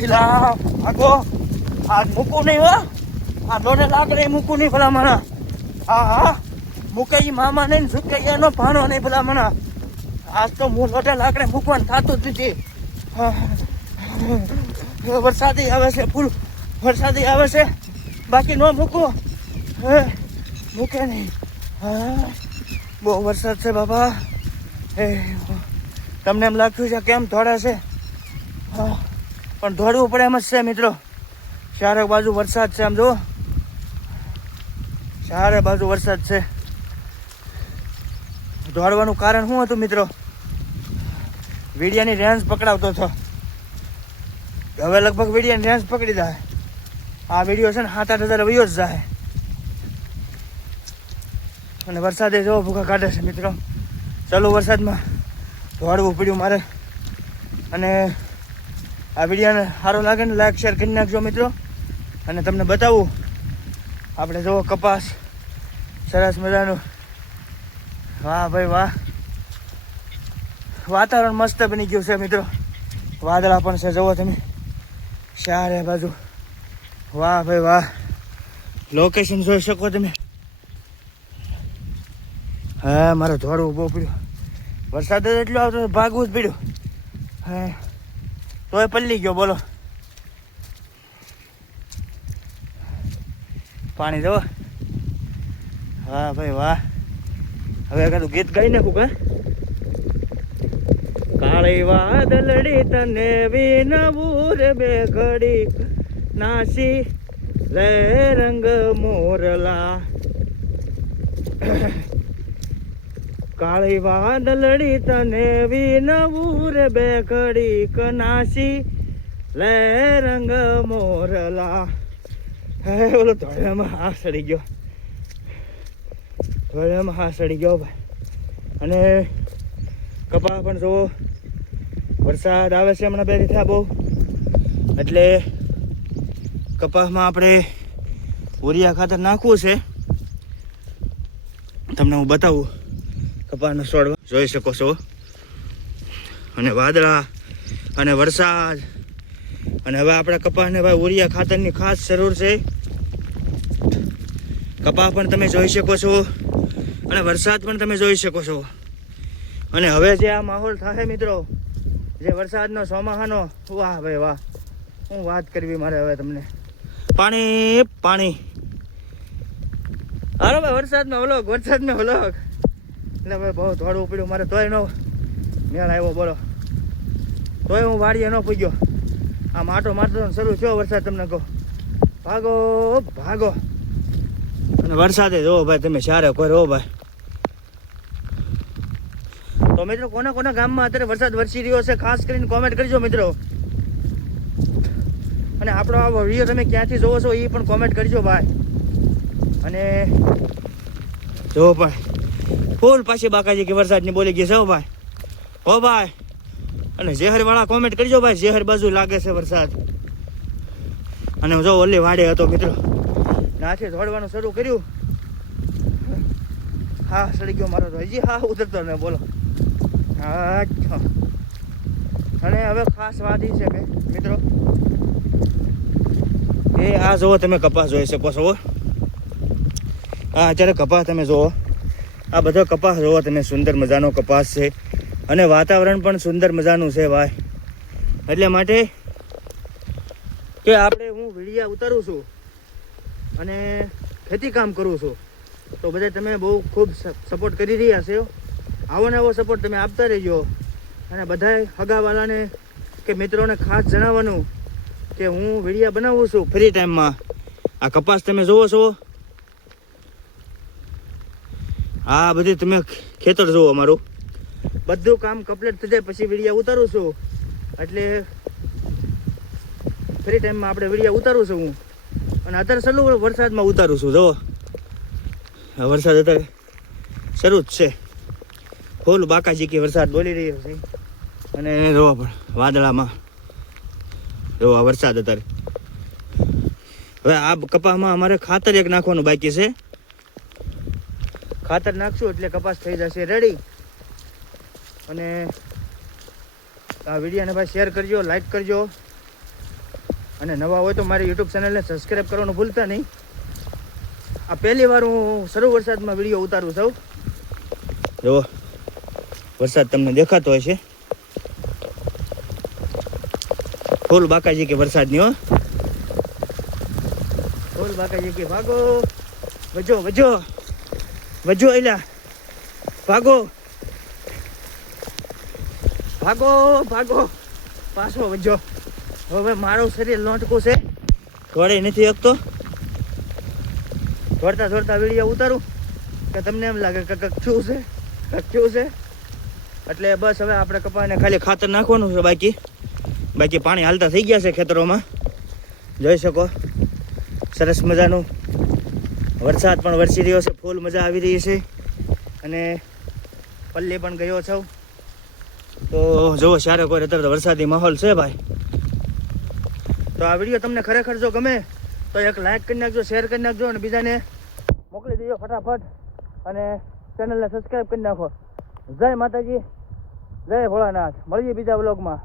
એલા ભાગો આ મૂકું નહીં હો આ દોડે લાકડે મૂકું નહીં ભલા મણા હા હા મૂકે મામા નહીં સુકે એનો ભાણો નહીં ભલા મણા આજ તો હું લોટે લાકડે મૂકવાનું થતું જ નથી વરસાદી આવે છે ફૂલ વરસાદી આવે છે બાકી ન મૂકવું મૂકે નહીં હા બહુ વરસાદ છે બાબા તમને એમ લાગતું છે કેમ દોડે છે હા પણ દોડવું પડે એમ જ છે મિત્રો ચારે બાજુ વરસાદ છે આમ જો ચારે બાજુ વરસાદ છે દોડવાનું કારણ શું હતું મિત્રો વીડિયાની રેન્જ પકડાવતો હતો હવે લગભગ વીડિયાની રેન્જ પકડી જાય આ વિડીયો છે ને 7-8 હજાર વયો જ જાય અને વરસાદે જો ભૂખા કાઢે છે મિત્રો ચાલો વરસાદમાં દોડવું પડ્યું મારે અને આ વિડીયોને સારો લાગે ને લાઈક શેર કરી નાખજો મિત્રો અને તમને બતાવું આપણે જો કપાસ સરસ મજાનું વાહ ભાઈ વાહ વાતાવરણ મસ્ત બની ગયું છે મિત્રો વાદળા પણ છે જુઓ તમે ચારે બાજુ વાહ ભાઈ વાહ લોકેશન જોઈ શકો તમે હા મારે દોડવું બહુ પડ્યું વરસાદ જ એટલો આવતો ભાગવું જ પડ્યું હા તોય પલ્લી ગયો બોલો પાણી જવો વાહ ભાઈ વાહ હવે એકાદું ગીત ગાઈ નાખું કા કાળી વાદળડી તને વિનવું રે બે ઘડી નાસી લે રંગ મોરલા કાળી વાદળડી તને વિનવું રે બે ઘડી કનાસી લે રંગ મોરલા હે ઓલો ધોળામાં હા સડી ગયો ધોળામાં હા સડી ગયો ભાઈ અને કપા પણ જો વરસાદ આવે છે હમણાં બે થયા બહુ એટલે કપાસમાં આપણે ઉરિયા ખાતર નાખવું છે તમને હું બતાવું કપાસનો છોડ જોઈ શકો છો અને વાદળા અને વરસાદ અને હવે આપણા કપાસને ભાઈ ઉરિયા ખાતરની ખાસ જરૂર છે કપાસ પણ તમે જોઈ શકો છો અને વરસાદ પણ તમે જોઈ શકો છો અને હવે જે આ માહોલ થાય મિત્રો જે વરસાદનો ચોમાસાનો વાહ ભાઈ વાહ હું વાત કરવી મારે હવે તમને પાણી પાણી હાલો ભાઈ વરસાદમાં વ્લોગ એટલે ભાઈ બહુ દોડવું પડ્યું મારે તોય નો મેળ આવ્યો બોલો તોય હું વાડીએ ન પૂગ્યો આ માટો મારતો શરૂ થયો વરસાદ તમને કહો ભાગો ભાગો અને વરસાદે જોવો ભાઈ તમે સારે કોઈ રહો ભાઈ તો મિત્રો કોના કોના ગામમાં અત્યારે વરસાદ વરસી રહ્યો છે ખાસ કરીને કોમેન્ટ કરજો મિત્રો અને આપણો આ વિડીયો તમે ક્યાંથી જોવો છો એ પણ કોમેન્ટ કરજો ભાઈ અને જો ભાઈ ફૂલ પાછી બાકાજી કે વરસાદની બોલી ગઈ છે હો ભાઈ હો ભાઈ અને ઝેહર વાળા કોમેન્ટ કરજો ભાઈ ઝેહર બાજુ લાગે છે વરસાદ અને જો ઓલી વાડે હતો મિત્રો નાથી દોડવાનું શરૂ કર્યું હા સડી ગયો મારો તો હજી હા ઉતરતો ને બોલો હા અને હવે ખાસ વાત એ છે કે મિત્રો એ આ જુઓ તમે કપાસ જોઈ શકો છો આ અત્યારે કપાસ તમે જુઓ આ બધો કપાસ જુઓ તમે સુંદર મજાનો કપાસ છે અને વાતાવરણ પણ સુંદર મજાનું છે ભાઈ એટલે માટે કે આપણે હું વિડીયા ઉતારું છું અને ખેતી કામ કરું છું તો બધા તમે બહુ ખૂબ સપોર્ટ કરી રહ્યા છો આવો ને આવો સપોર્ટ તમે આપતા રહેજો અને બધાય હગાવાલાને કે મિત્રોને ખાસ જણાવવાનું કે હું વિડીયા બનાવું છું ફ્રી ટાઈમમાં આ કપાસ તમે જોવો છો આ બધી તમે ખેતર જુઓ અમારું બધું કામ કમ્પ્લીટ થઈ જાય પછી વિડીયા ઉતારું છું એટલે ફ્રી ટાઈમમાં આપણે વિડીયા ઉતારું છું હું અને અત્યારે ચાલુ વરસાદમાં ઉતારું છું જો વરસાદ અત્યારે શરૂ જ છે ફૂલ બાકાજી કે વરસાદ બોલી રહ્યો છે અને જોવા પણ વાદળામાં જોવા વરસાદ અત્યારે હવે આ કપાસમાં અમારે ખાતર એક નાખવાનું બાકી છે ખાતર નાખશું એટલે કપાસ થઈ જશે રેડી અને આ વિડીયોને ભાઈ શેર કરજો લાઈક કરજો અને નવા હોય તો મારી યુટ્યુબ ચેનલને સબસ્ક્રાઈબ કરવાનું ભૂલતા નહીં. આ પહેલી વાર હું શરૂ વરસાદમાં વિડીયો ઉતારું છું. જુઓ વરસાદ તમને દેખાતો હશે. ફૂલ બાકાજી કે વરસાદની હો. ફૂલ બાકાજી કે ભાગો વજો વજો વજો એલા ભાગો ભાગો ભાગો પાછો વજો. હવે મારું શરીર લોટકું છે, દોડી નથી શકતો. દોડતા દોડતા વિડીયો ઉતારું કે તમને એમ લાગે કે કચ્છું છે. એટલે બસ હવે આપણે કપાને ખાલી ખાતર નાખવાનું છે. બાકી પાણી હાલતા થઈ ગયા છે ખેતરોમાં. જોઈ શકો સરસ મજાનું વરસાદ પણ વરસી રહ્યો છે. ફૂલ મજા આવી રહી છે. અને પલ્લી પણ ગયો છું. તો જુઓ સારો કોઈ અત્યારે તો વરસાદી માહોલ છે ભાઈ. તો આ વિડીયો તમને ખરેખર જો ગમે તો એક લાઈક કરી નાખજો, શેર કરી નાખજો અને બીજાને મોકલી દેજો ફટાફટ. અને ચેનલને સબસ્ક્રાઈબ કરી નાખો. જય માતાજી, જય ભોળાનાથ. મળીએ બીજા વ્લોગમાં.